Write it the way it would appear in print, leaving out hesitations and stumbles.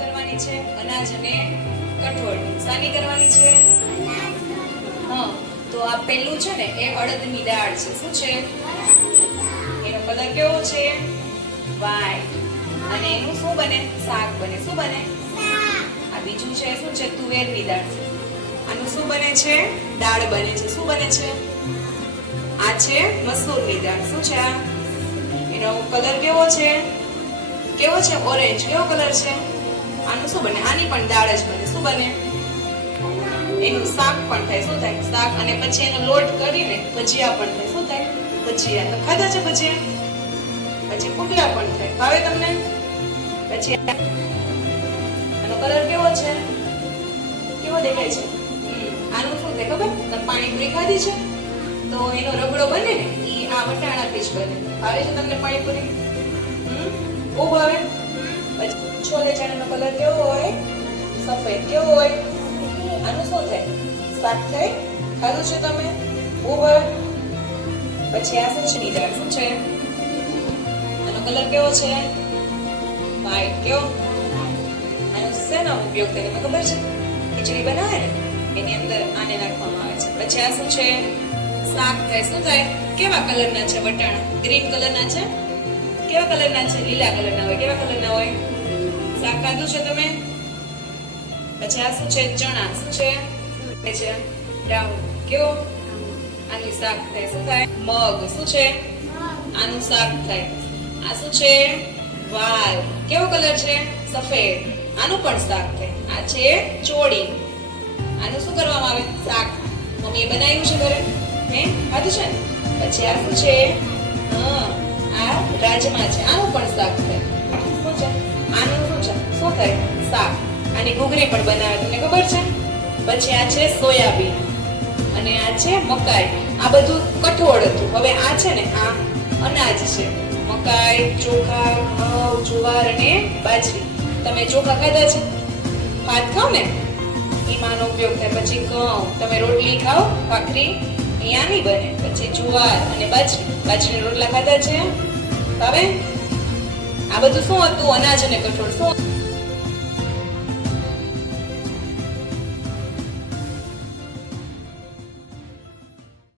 કરવાની છે? અનાજ અને કઠોળ. શાની કરવાની છે? હા, તો આ પેલું છે ને એ અડદની દાળ છે. શું છે? એનો કલર કેવો છે? વ્હાઈટ. અને એનું શું બને? શાક બને. શું બને? આ બીજું છે શું છે? તુવેરની દાળ. આનું શું બને છે? દાળ બને છે. શું બને છે? આ છે મસૂરની દાળ. શું છે આ? એનો કલર કેવો છે? કેવો છે? ઓરેન્જ. કેવો કલર છે? આનું શું બને? આની પણ દાળ જ બને. શું બને? એનું શાક પણ થાય. શું થાય? શાક. અને પછી એનો લોટ કરીને ભજીયા પણ થાય. શું થાય? ભજીયા. તો ખાધા છે ભજીયા? પછી પુડલા પણ થાય. ભાવે તમને? પછી આનો કલર કેવો છે? કેવો દેખાય છે? આનું શું થાય ખબર? તમે પાણીપુરી ખાધી છે તો એનો રગડો બને ને ઈ આ વટાણાથી જ બને. ભાવે છે તમને પાણીપુરી? બહુ ભાવે? પછી છોલે ચણાનો કલર કેવો હોય? સફેદ. કેવો હોય? આનું શું થાય? શાક થાય. ખાધું છે તમે? બહુ ભાવે? પછી આ શું છે? દાળ. શું છે? આનો કલર કેવો છે? વ્હાઈટ. કેવો? આનો શેનો ઉપયોગ થાય તમને ખબર છે? ખીચડી બનાવે ને એની અંદર આને નાખવામાં આવે છે. પછી આ શું છે? શાક થાય. શું થાય? કેવા કલરના છે વટાણા? ગ્રીન કલરના છે? કેવા કલરના છે? લીલા કલરના હોય. કેવા કલરના હોય? શાક ખાધું છે તમે? પછી આ શું છે? ચણા. શું છે? એ છે બ્રાઉન. કેવો? આનું શાક થાય. શું થાય? મગ. શું છે? આનું શાક થાય. આ શું છે? વાલ. કેવો કલર છે? સફેદ. આનું પણ શાક થાય. આ છે ચોળી. આનું શું કરવામાં આવે? શાક. મમ્મીએ બનાવ્યું છે ઘરે? હે? ખાધું છે ને? પછી આ શું છે? આ રાજમા છે. આનું પણ શાક થાય. શું છે? આનું શું છે? શું થાય? શાક. આની ઘૂઘરી પણ બનાવે. તમને ખબર છે? પછી આ છે સોયાબીન અને આ છે મકાઈ. આ બધું કઠોળ હતું. હવે આ છે ને આ અનાજ છે. મકાઈ, ચોખા, ઘઉં, જુવાર અને બાજરી. તમે ચોખા ખાધા છે? ભાત ખાવ ને એમાંનો ઉપયોગ થાય. પછી ઘઉં. તમે રોટલી ખાઓ ભાખરી અહીંયાની બને. પછી જુવાર અને બાજરીના રોટલા ખાધા છે? હવે આ બધું શું હતું? અનાજ અને કઠોળ. શું